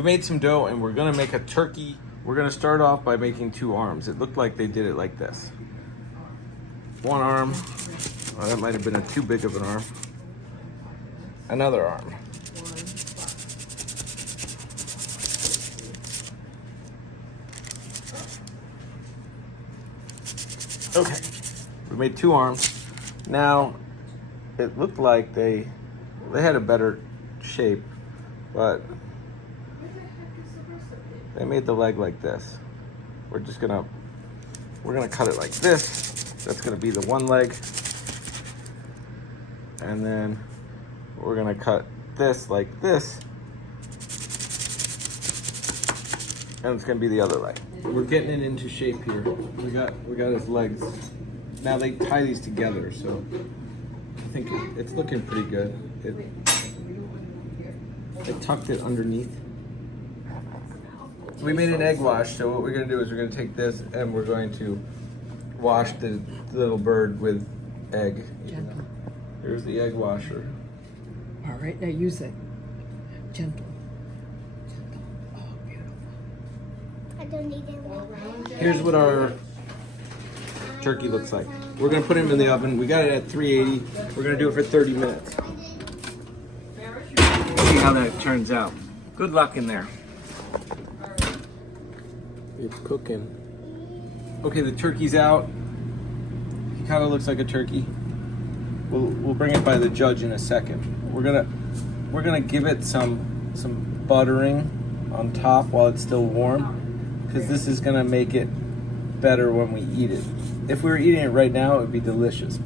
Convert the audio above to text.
We made some dough and we're gonna make a turkey. We're gonna start off by making 2 arms. It looked like they did it like this. 1 arm, well, that might have been too big of an arm. Another arm. Okay, we made 2 arms. Now, it looked like they had a better shape, but they made the leg like this. We're gonna cut it like this. That's gonna be the one leg. And then we're gonna cut this like this. And it's gonna be the other leg. We're getting it into shape here. We got his legs. Now they tie these together, so I think it's looking pretty good. It tucked it underneath. We made an egg wash, so what we're gonna do is we're gonna take this and we're going to wash the little bird with egg. Gentle. Here's the egg washer. All right, now use it. Gentle. Gentle. Oh, beautiful. I don't need it. Here's what our turkey looks like. We're gonna put him in the oven. We got it at 380. We're gonna do it for 30 minutes. See how that turns out. Good luck in there. It's cooking. Okay, the turkey's out. He kind of looks like a turkey. We'll bring it by the judge in a second. We're gonna give it some buttering on top while it's still warm, because this is gonna make it better when we eat it. If we were eating it right now, it would be delicious.